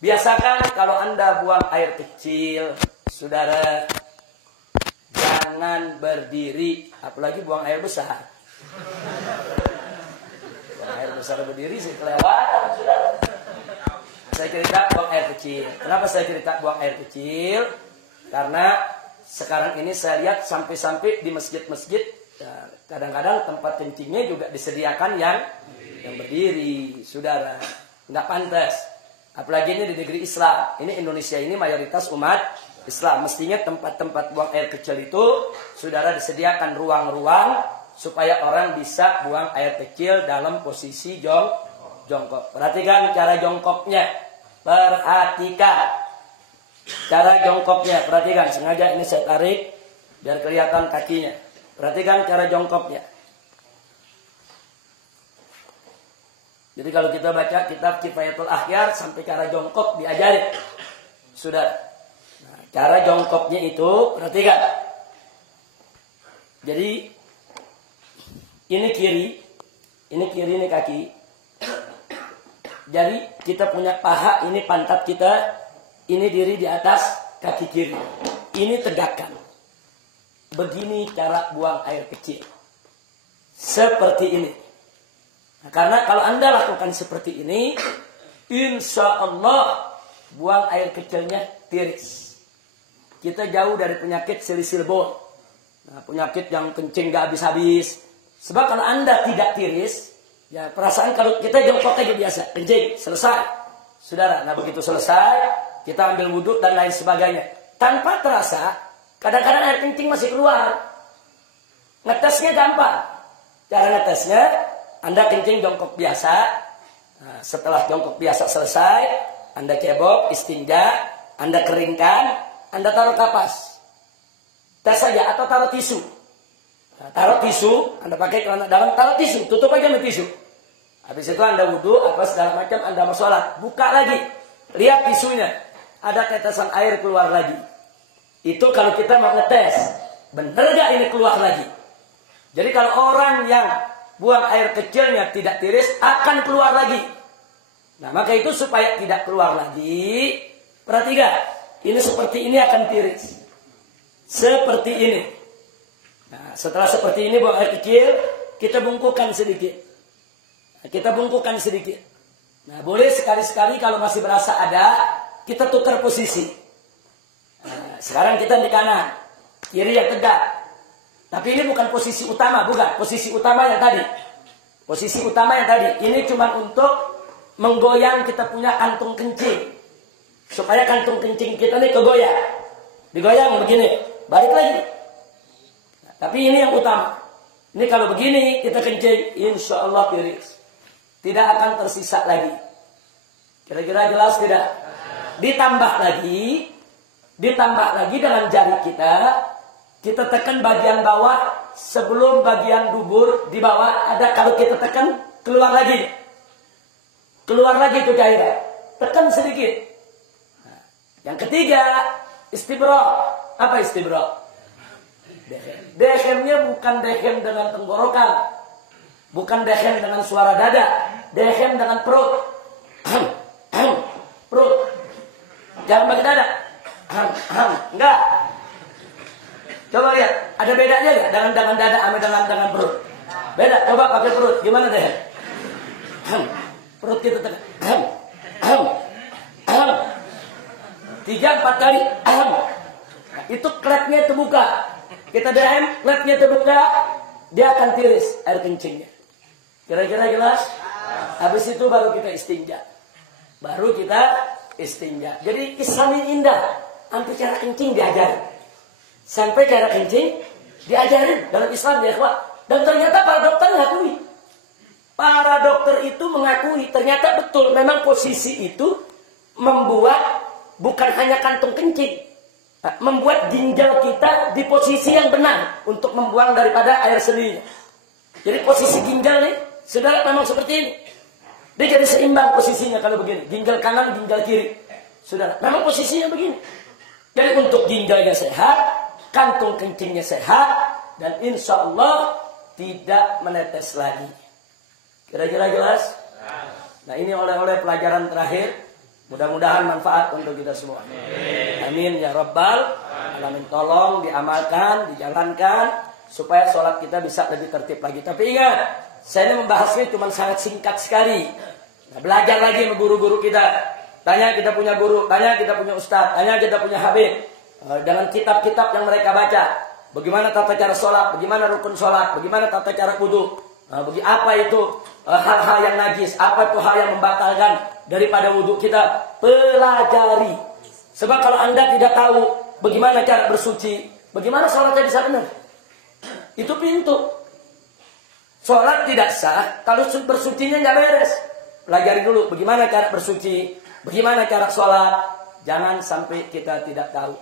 Biasakan kalau Anda buang air kecil, saudara, jangan berdiri, apalagi buang air besar. Buang air besar berdiri sih kelewatan, saudara. Saya cerita buang air kecil. Kenapa saya cerita buang air kecil? Karena sekarang ini saya lihat sampai-sampai di masjid-masjid, kadang-kadang tempat kencingnya juga disediakan yang berdiri, saudara. Nggak pantas. Apalagi ini di negeri Islam. Ini Indonesia ini mayoritas umat Islam. Mestinya tempat-tempat buang air kecil itu, saudara, disediakan ruang-ruang supaya orang bisa buang air kecil dalam posisi jongkok. Perhatikan cara jongkoknya. Perhatikan cara jongkoknya. Perhatikan. Sengaja ini saya tarik biar kelihatan kakinya. Perhatikan cara jongkoknya. Jadi kalau kita baca kitab Kifayatul Akhyar sampai cara jongkok diajarin. Sudah. Nah, cara jongkoknya itu perhatikan. Jadi ini kiri, ini kaki. Jadi kita punya paha, ini pantat kita, ini diri di atas kaki kiri. Ini tegakkan. Begini cara buang air kecil. Seperti ini. Nah, karena kalau Anda lakukan seperti ini, insya Allah buang air kecilnya tiris. Kita jauh dari penyakit silisil bol. Nah, penyakit yang kencing gak habis-habis. Sebab kalau Anda tidak tiris, ya perasaan kalau kita jongkok aja biasa, kencing, selesai. Saudara, nah begitu selesai, kita ambil wudhu dan lain sebagainya. Tanpa terasa, kadang-kadang air kencing masih keluar. Ngetesnya gampang. Cara ngetesnya, Anda kencing jongkok biasa. Nah, setelah jongkok biasa selesai, Anda cebok, istinja, Anda keringkan, Anda taruh kapas. Tes saja atau taruh tisu. Nah, taruh tisu, Anda pakai celana dalam, taruh tisu, tutup aja dengan tisu. Habis itu Anda wudhu, apa segala macam, Anda mau sholat. Buka lagi, lihat tisunya. Ada tetesan air keluar lagi. Itu kalau kita mau ngetes, bener gak ini keluar lagi? Jadi kalau orang yang buang air kecilnya tidak tiris, akan keluar lagi. Nah, maka itu supaya tidak keluar lagi, perhatikan, ini seperti ini akan tiris. Seperti ini. Nah, setelah seperti ini buang air kecil, kita bungkukan sedikit. Nah, kita bungkukan sedikit. Nah, boleh sekali-sekali kalau masih berasa ada, kita tukar posisi. Nah, sekarang kita di kanan, kiri yang tegak. Tapi ini bukan posisi utama, bukan. Posisi utama yang tadi. Posisi utama yang tadi. Ini cuma untuk menggoyang kita punya kantung kencing. Supaya kantung kencing kita ini kegoyang. Digoyang begini. Balik lagi. Nah, tapi ini yang utama. Ini kalau begini kita kencing, insya Allah tiris. Tidak akan tersisa lagi. Kira-kira jelas tidak? Ditambah lagi dengan jari kita. Kita tekan bagian bawah sebelum bagian dubur di bawah ada, kalau kita tekan keluar lagi. Keluar lagi itu cairan. Tekan sedikit. Nah, yang ketiga, istibra. Apa istibra? Dehem-nya bukan dehem dengan tenggorokan. Bukan dehem dengan suara dada. Dehem dengan perut. Perut. Jangan pakai dada. Enggak. Coba lihat, ada bedanya nggak dengan dada sama dengan perut? Beda. Coba pakai perut, gimana deh? Perut kita tekan. 3-4 kali. Nah, itu klepnya terbuka. Kita dehem, klepnya terbuka, dia akan tiris air kencingnya. Kira-kira jelas? Habis itu baru kita istinja. Jadi Islam ini indah. Sampai cara kencing diajarin. Sampai cara kencing diajarin dalam Islam, ya kawan. Dan ternyata para dokter mengakui. Para dokter itu mengakui ternyata betul memang posisi itu membuat bukan hanya kantung kencing, membuat ginjal kita di posisi yang benar untuk membuang daripada air seninya. Jadi posisi ginjal nih, saudara, memang seperti ini. Dia jadi seimbang posisinya kalau begini. Ginjal kanan, ginjal kiri. Saudara, memang posisinya begini. Jadi untuk ginjalnya sehat, kantung kencingnya sehat, dan insya Allah tidak menetes lagi. Kira-kira jelas? Nah, ini oleh-oleh pelajaran terakhir Mudah-mudahan manfaat untuk kita semua. Amin ya Rabbal Alamin. Tolong diamalkan, dijalankan supaya sholat kita bisa lebih tertib lagi. Tapi ingat, saya ini membahasnya cuma sangat singkat sekali. Nah, belajar lagi sama guru-guru kita. Tanya kita punya guru, tanya kita punya ustadz, tanya kita punya habib. Dengan kitab-kitab yang mereka baca. Bagaimana tata cara sholat, bagaimana rukun sholat, bagaimana tata cara wudu. Apa itu hal-hal yang najis, apa itu hal yang membatalkan daripada wudu kita. Pelajari. Sebab kalau Anda tidak tahu bagaimana cara bersuci, bagaimana sholatnya bisa benar. Itu pintu. Sholat tidak sah kalau bersucinya nggak beres. Pelajari dulu bagaimana cara bersuci, bagaimana cara sholat. Jangan sampai kita tidak tahu.